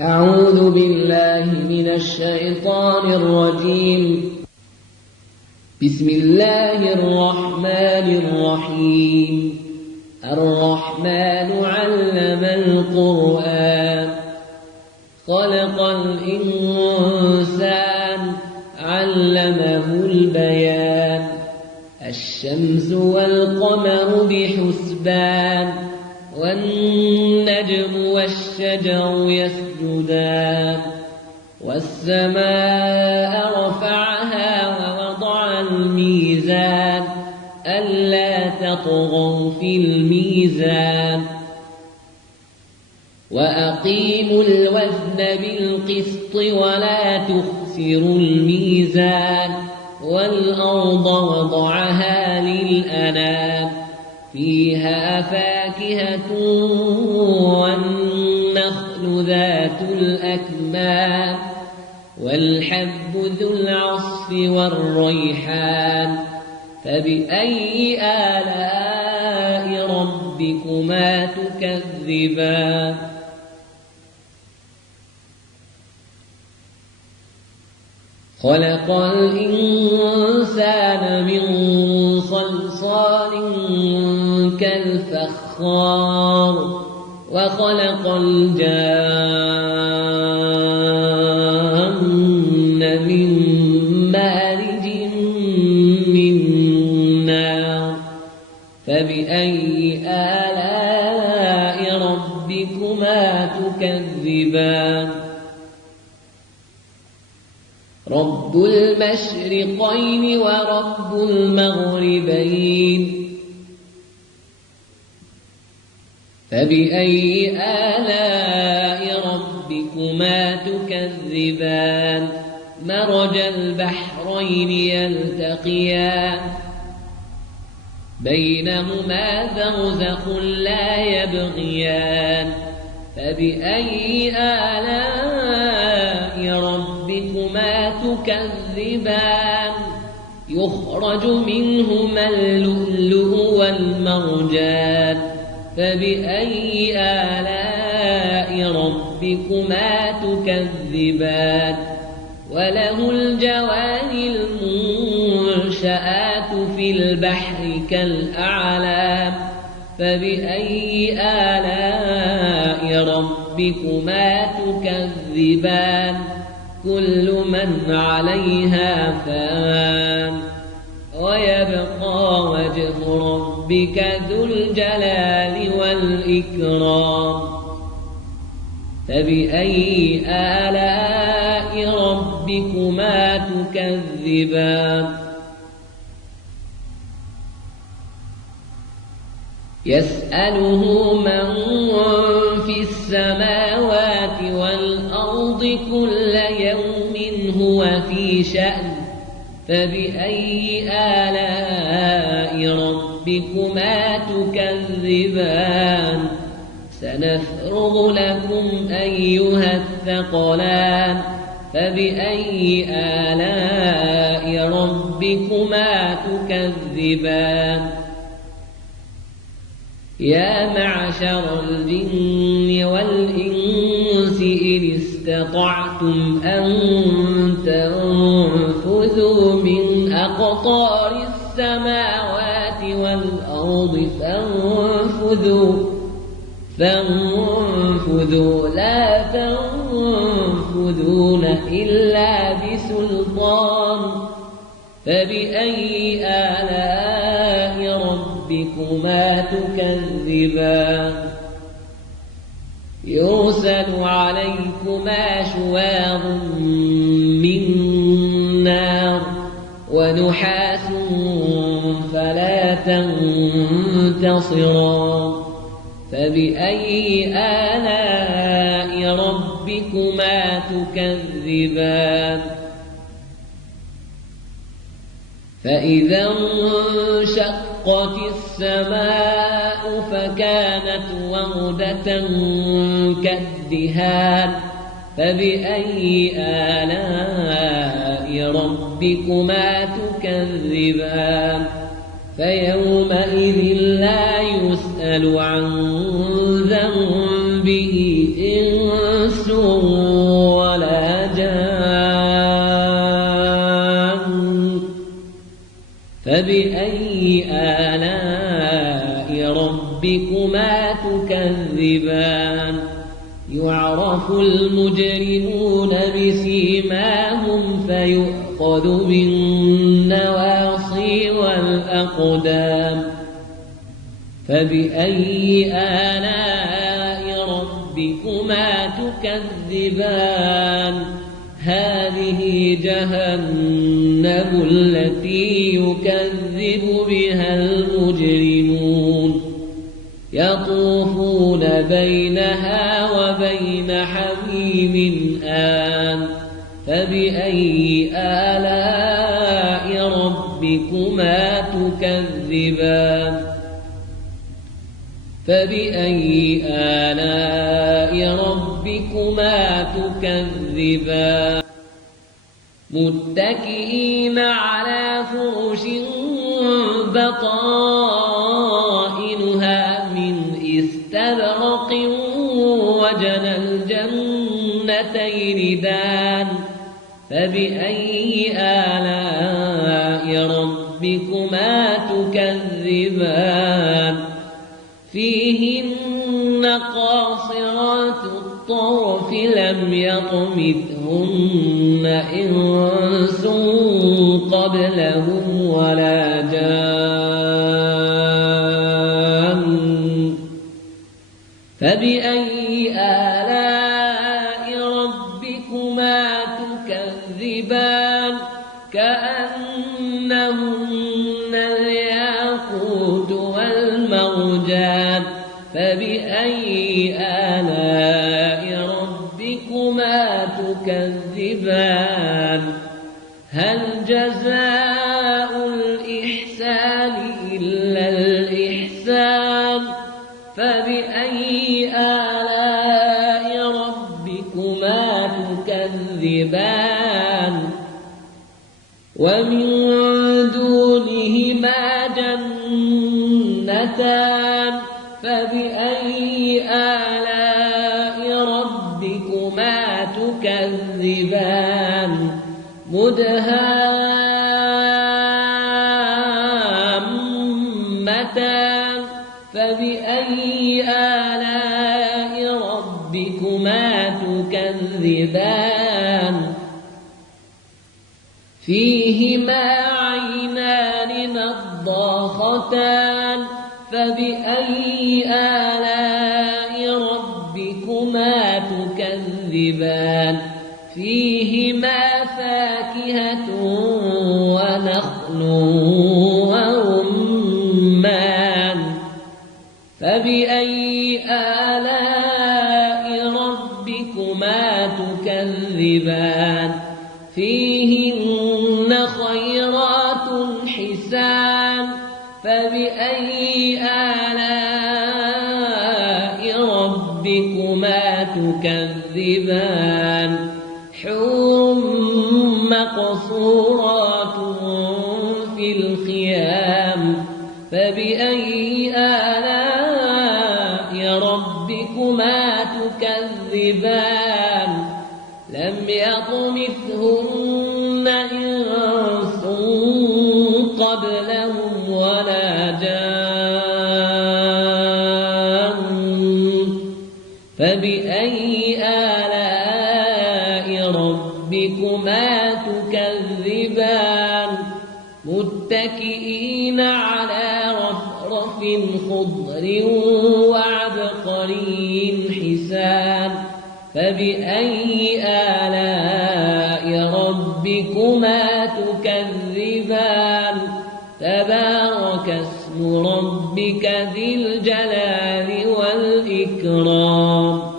أعوذ بالله من الشيطان الرجيم. بسم الله الرحمن الرحيم. الرحمن علم القرآن، خلق الإنسان، علمه البيان. الشمس والقمر بحسبان، والنجم والشجر يسجدان. والسماء رفعها ووضع الميزان، ألا تطغوا في الميزان. وأقيموا الوزن بالقسط ولا تخسروا الميزان. والأرض وضعها للأنام، فيها فاكهة والنخل ذات الأكمام، والحب ذو العصف والريحان. فبأي آلاء ربكما تكذبان؟ خلق الإنسان من صلصال كالفخار، وخلق الجان من مارج من نار. فبأي آلاء ربكما تكذبان؟ رب المشرقين ورب المغربين. فبأي آلاء ربكما تكذبان؟ مرج البحرين يلتقيان، بينهما برزخ لا يبغيان. فبأي آلاء ربكما تكذبان؟ يخرج منهما اللؤلؤ والمرجان. فبأي آلاء ربكما تكذبان؟ وله الجوار المنشآت في البحر كالأعلام. فبأي آلاء ربكما تكذبان؟ كل من عليها فان، ويبقى وجه ربك ذو الجلال والإكرام. فبأي آلاء ربكما تكذبان؟ يسأله من في السماوات والأرض كل يوم هو في شأن. فبأي آلاء ربكما تكذبان؟ سنفرغ لكم أيها الثقلان. فبأي آلاء ربكما تكذبان؟ يا معشر الجن والإنس إن استطعتم أن تنفذوا من أقطار السماوات والأرض فانفذوا لا تنفذون إلا بسلطان. فبأي آلاء ربكما تكذبان؟ يرسل عليكما شواظ من نار، ونحاس فلا تنتصران. فبأي آلاء ربكما تكذبان؟ فإذا انشقت السماء فكانت وردة كالدهان. فبأي آلاء ربكما تكذبان؟ فيومئذ لا يسأل عن ذنبه إنس فبأي آلاء ربكما تكذبان يعرف المجرمون بسيماهم فيؤخذ بالنواصي والأقدام فبأي آلاء ربكما تكذبان هذه جهنم التي يكذب بها المجرمون يطوفون بينها وبين حميم آن فبأي آلاء ربكما تكذبان فبأي آلاء ربكما تكذبان متكئين على فرش بطائنها من استبرق وجنى الجنتين دان فبأي آلاء ربكما تكذبان فيهن قاصرات الطرف لم يطمثهن إنس قبلهم ولا جان فبأي آلاء ربكما تكذبان كأنهن الياقوت والمرجان فبأي آلاء ربكما تكذبان هل جزاء الإحسان إلا الإحسان فبأي آلاء ربكما تكذبان ومن دونهما جنتان فبأي آلاء ربكما تكذبان مدهامتان فبأي آلاء ربكما تكذبان فيهما عينان نضاختان فبأي آلاء ربكما تكذبان فيهما فاكهة ونخل ورمان فبأي آلاء ربكما تكذبان فيهن خيرات حسان فبأي آلاء ربكما تكذبان حور مقصورات في الخيام فبأي آلاء ربكما تكذبان لم يطمثهن إنس قبلهم ولا جان فبأي آلاء ربكما تكذبان متكئين على رفرف خضر وعبقري حسان فبأي آلاء ربكما تكذبان تبارك اسم ربك ذي الجلال والإكرام